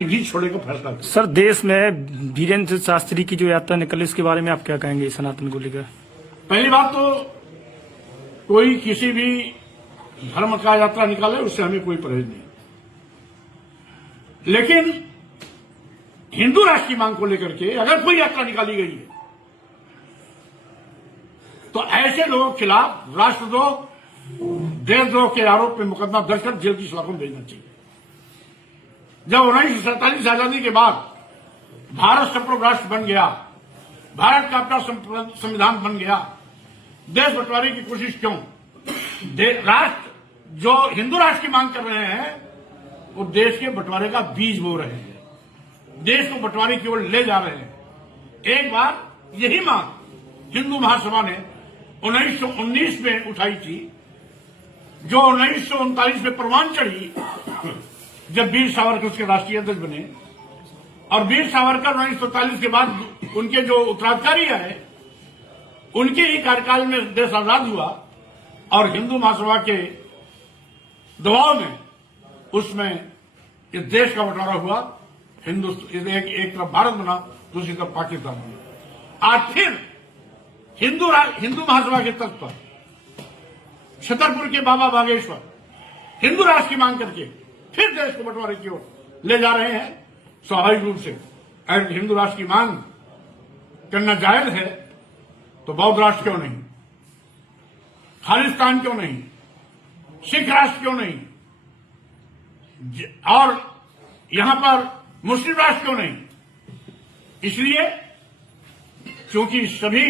भी छोड़ने का फैसला किया। सर, देश में वीरेंद्र शास्त्री की जो यात्रा निकली उसके बारे में आप क्या कहेंगे सनातन को लेकर? पहली बात तो कोई किसी भी धर्म का यात्रा निकाले उससे हमें कोई परहेज नहीं, लेकिन हिंदू राष्ट्र की मांग को लेकर के अगर कोई यात्रा निकाली गई है तो ऐसे लोगों के खिलाफ राष्ट्रद्रोह, देशद्रोह के आरोप में मुकदमा दर्ज कर जेल की सलाखों में भेजना चाहिए। जब 1947 आजादी के बाद भारत संप्रभु राष्ट्र बन गया, भारत का अपना संविधान बन गया, देश बंटवारे की कोशिश क्यों? राष्ट्र जो हिंदू राष्ट्र की मांग कर रहे हैं वो देश के बंटवारे का बीज बो रहे हैं, देश को बंटवारे की ओर ले जा रहे हैं। एक बार यही मांग हिंदू महासभा ने 1919 में उठाई थी, जो 1939 में परवान चढ़ी जब वीर सावरकर उसके राष्ट्रीय अध्यक्ष बने, और वीर सावरकर 1947 के बाद उनके जो उत्तराधिकारी आए उनके ही कार्यकाल में देश आजाद हुआ, और हिंदू महासभा के दबाव में उसमें इस देश का बंटवारा हुआ। एक तरफ भारत बना, दूसरी तरफ पाकिस्तान बना। आज फिर हिंदू महासभा के तर्ज पर छतरपुर के बाबा बागेश्वर हिंदू राष्ट्र की मांग करके फिर देश को बंटवारे की ओर ले जा रहे हैं। स्वाभाविक रूप से अगर हिंदू राष्ट्र की मांग करना जायज है तो बौद्ध राष्ट्र क्यों नहीं, खालिस्तान क्यों नहीं, सिख राष्ट्र क्यों नहीं, और यहां पर मुस्लिम राष्ट्र क्यों नहीं? इसलिए क्योंकि सभी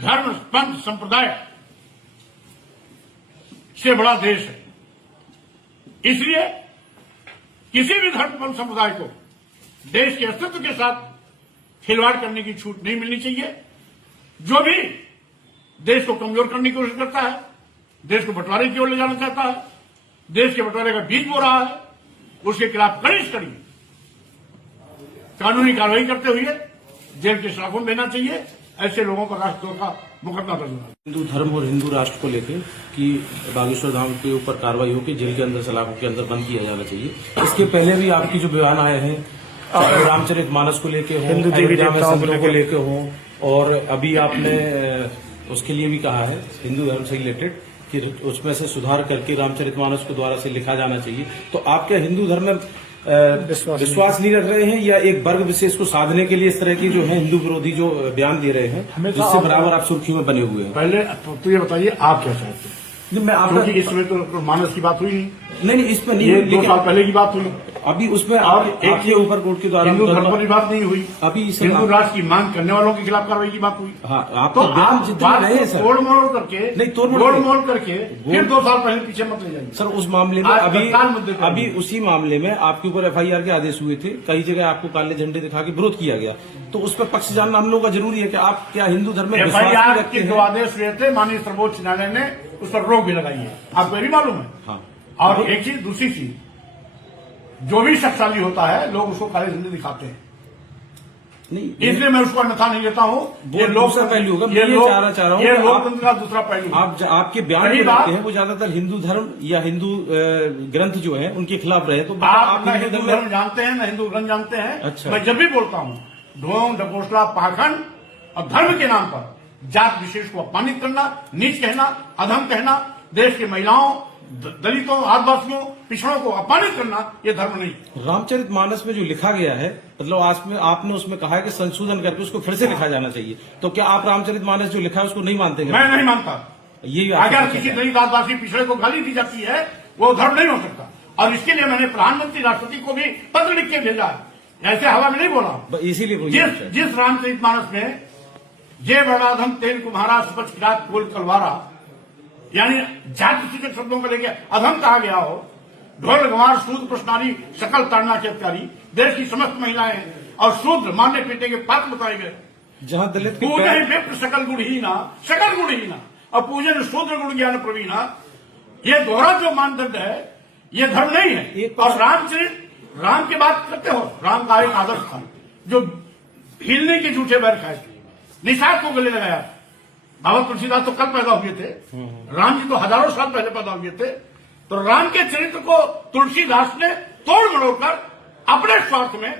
धर्म, पंथ, संप्रदाय से बड़ा देश है, इसलिए किसी भी धर्म, पंथ, संप्रदाय को देश के अस्तित्व के साथ खिलवाड़ करने की छूट नहीं मिलनी चाहिए। जो भी देश को कमजोर करने की कोशिश करता है, देश को बंटवारे की ओर ले जाना चाहता है, देश के बंटवारे का बीज बो रहा है, उसके खिलाफ कड़ी से कड़ी कानूनी कार्रवाई करते हुए जेल के सलाखों में देना चाहिए। ऐसे लोगों का राष्ट्रद्रोह का मुकदमा दर्ज होना। हिंदू धर्म और हिंदू राष्ट्र को लेकर कि बागेश्वर धाम के ऊपर कार्रवाई होकर जेल के अंदर सलाखों के अंदर बंद किया जाना चाहिए। इसके पहले भी आपकी जो बयान आए हैं रामचरितमानस को लेकर हो, हिंदू देवी देवताओं को लेकर हो, और अभी आपने उसके लिए भी कहा है हिंदू धर्म से रिलेटेड कि उसमें से सुधार करके रामचरितमानस को द्वारा से लिखा जाना चाहिए। तो आप क्या हिंदू धर्म में विश्वास नहीं रख रहे हैं, या एक वर्ग विशेष को साधने के लिए इस तरह की जो है हिंदू विरोधी जो बयान दे रहे हैं जिससे बराबर आप सुर्खियों में बने हुए हैं? पहले तो ये बताइए आप क्या चाहते हैं? मैं क्योंकि इसमें तो मानस की बात हुई नहीं, इसमें नहीं, ये 2 साल पहले की बात हुई। अभी उसमें और एक के ऊपर कोर्ट के द्वारा हिंदू धर्म पर बात नहीं हुई, अभी हिंदू राष्ट्र की मांग करने वालों के खिलाफ कार्रवाई की बात हुई। हाँ, आप तो बयान जितने रहे हैं सर, तोड़ मोड़ करके नहीं, तोड़ मोड़ करके फिर 2 साल पहले पीछे मत ले जाइए सर। उस मामले में अभी उसी मामले में आपके ऊपर FIR के आदेश हुए थे, कई जगह आपको काले झंडे दिखा के विरोध किया गया, तो उस पर पक्ष जानना हम लोगों का जरूरी है कि आप क्या हिंदू धर्म में FIR के जो आदेश हुए थे माननीय सर्वोच्च न्यायालय ने उस पर रोक भी लगाई है, आपको ये भी मालूम है। हाँ। और एक चीज, दूसरी चीज, जो भी शक्तिशाली होता है लोग उसको काले झंडे दिखाते हैं, नहीं, इसलिए मैं उसको अन्यथा नहीं लेता हूँ। ये दूसरा पहलू होगा। ये लोकतंत्र का दूसरा पहलू। आपके बयान जो लगते हैं वो ज्यादातर हिंदू धर्म या हिंदू ग्रंथ जो है उनके खिलाफ रहे, तो आप न हिंदू धर्म जानते हैं न हिंदू ग्रंथ जानते हैं। अच्छा। मैं जब भी बोलता हूँ ढोंग, ढकोसला, पाखंड और धर्म के नाम पर जात विशेष को अपमानित करना, नीच कहना, अधम कहना, देश की महिलाओं, दलितों, आदिवासियों, पिछड़ों को अपमानित करना, ये धर्म नहीं। रामचरितमानस में जो लिखा गया है, मतलब आपने उसमें कहा है कि संशोधन करके उसको फिर से लिखा जाना चाहिए, तो क्या आप रामचरितमानस जो लिखा है उसको नहीं मानते? मैं नहीं मानता। ये अगर किसी दलित, आदिवासी, पिछड़े को गाली दी जाती है वो धर्म नहीं हो सकता, और इसके लिए मैंने प्रधानमंत्री, राष्ट्रपति को भी पत्र लिख के भेजा है, ऐसे हवा में नहीं बोला। इसीलिए जिस रामचरितमानस में ये बड़ा धम तेल कुम्हारा सुपच किरात कोल कलवारा, यानी जाति सूचक शब्दों को लेकर अधम कहा गया हो, ढोल गंवार शूद्र प्रश्नारी सकल ताड़ना के अधिकारी, देश की समस्त महिलाएं और शूद्र मारने पीटने के पात्र बताए गए, जहां दलित पूजन विप्र सकल गुणहीना, और पूजन शूद्र गुण ज्ञान प्रवीणा, ये दोहरा जो मानदंड है ये धर्म नहीं है। और राम की बात करते हो, राम का एक आदर्श था जो हिलने के झूठे बैर खाए, निषाद को गले लगाया। बाबा तुलसीदास तो कल पैदा हुए थे, राम जी तो हजारों साल पहले पैदा हुए थे। तो राम के चरित्र को तुलसीदास ने तोड़ मरोड़ कर स्वार्थ में,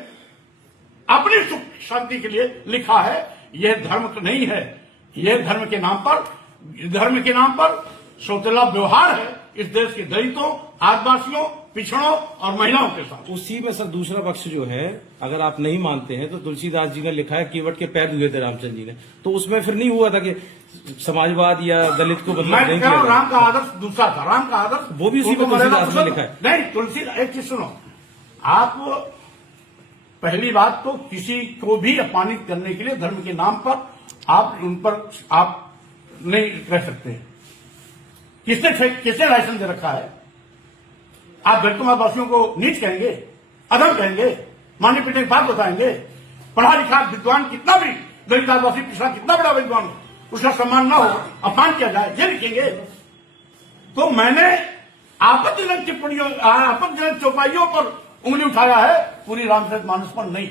अपनी सुख शांति के लिए लिखा है। यह धर्म नहीं है, यह धर्म के नाम पर सौतेला व्यवहार है इस देश के दलितों, आदिवासियों, पिछड़ों और महिलाओं के साथ। उसी में सर दूसरा पक्ष जो है, अगर आप नहीं मानते हैं तो तुलसीदास जी ने लिखा है केवट के पैर धुए थे रामचंद्र जी ने, तो उसमें फिर नहीं हुआ था कि समाजवाद या दलित को बदलाव मैं नहीं कह रहा किया हूं, था। राम का आदर्श दूसरा था। राम का आदर्श वो भी उसी में तुलसीदास ने लिखा है। नहीं, तुलसी, एक चीज सुनो, आप पहली बात तो किसी को भी अपमानित करने के लिए धर्म के नाम पर आप उन पर आप नहीं रह सकते। किसने लाइसेंस दे रखा है? आप दलित वासियों को नीच कहेंगे, अधम कहेंगे, मारने पीटने की बात बताएंगे? पढ़ा लिखा विद्वान कितना भी दलित आदिवासी पिछड़ा कितना बड़ा विद्वान हो, उसका सम्मान न हो, अपमान किया जाए, ये लिखेंगे? तो मैंने आपत्तिजनक टिप्पणियों, आपत्तिजनक चौपाइयों पर उंगली उठाया है, पूरी रामचरितमानस पर नहीं।